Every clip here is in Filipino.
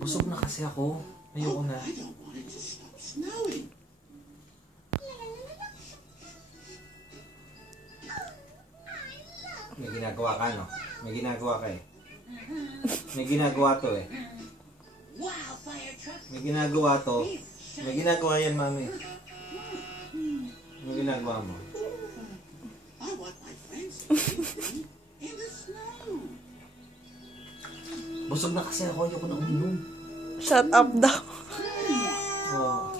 Busog na kasi ako. Ayoko na. May ginagawa ka, no? May ginagawa ka eh. May ginagawa to eh. May ginagawa to. May ginagawa yan, mami. May ginagawa mo. Busog na kasi ako. Ayoko na uminom. Shut up daw. Oh.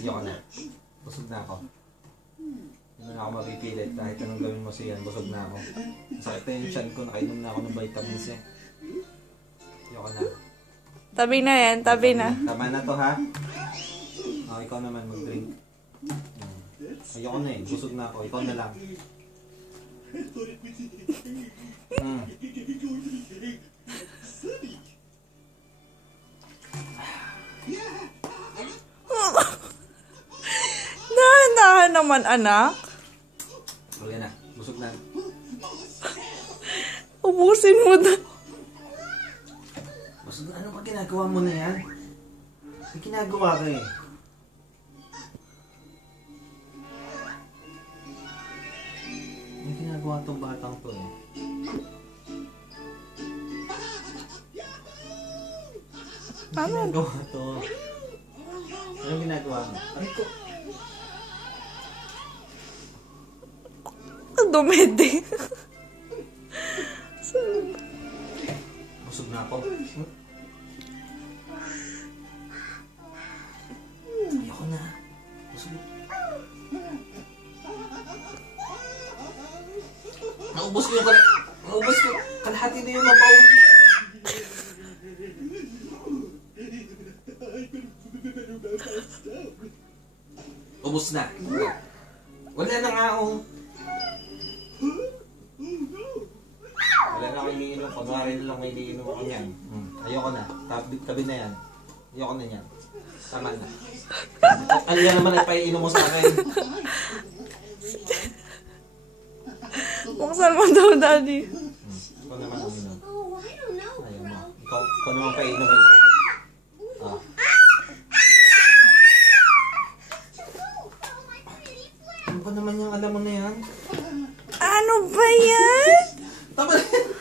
Ayoko na. Busog na ako. Hindi na ako mapipilit. Kahit anong gawin mo siyan, busog na ako. Sakit na yung chan ko. Nakainom na ako ng vitamins eh. Ayoko na. Tabi na yan, tabi na. Tama na to ha? Oh, ikaw naman mag-drink. Ayoko na eh. Busog na ako. Ikaw na lang. Dahan-dahan naman, anak. Wala na. Busog na. Ubusin mo na. Busog na. Ano ba ginagawa mo na yan? May ginagawa ka eh. May ginagawa tong batang to eh. May ginagawa to. Anong ginagawa mo? Aray ko. Dumedi. Busog na ako. Ayoko na. Busog. Naubos ko yung naubos ko. Kalahati na yung mabaw. Ubos na. Wala na nga oh. Wala na ako iniinom. Kunwari na lang may iniinom ako niyan. Ayoko na. Tabi na yan. Ayoko na yan. Tama na. Ano yan naman ay paiinom mo sa akin? Buksan mo daw, daddy. Ikaw naman ang inom. Ayaw mo. Ikaw naman paiinom. Ah. Ano ba naman yung alam mo na yan? Ano ba yan? Tama na yan.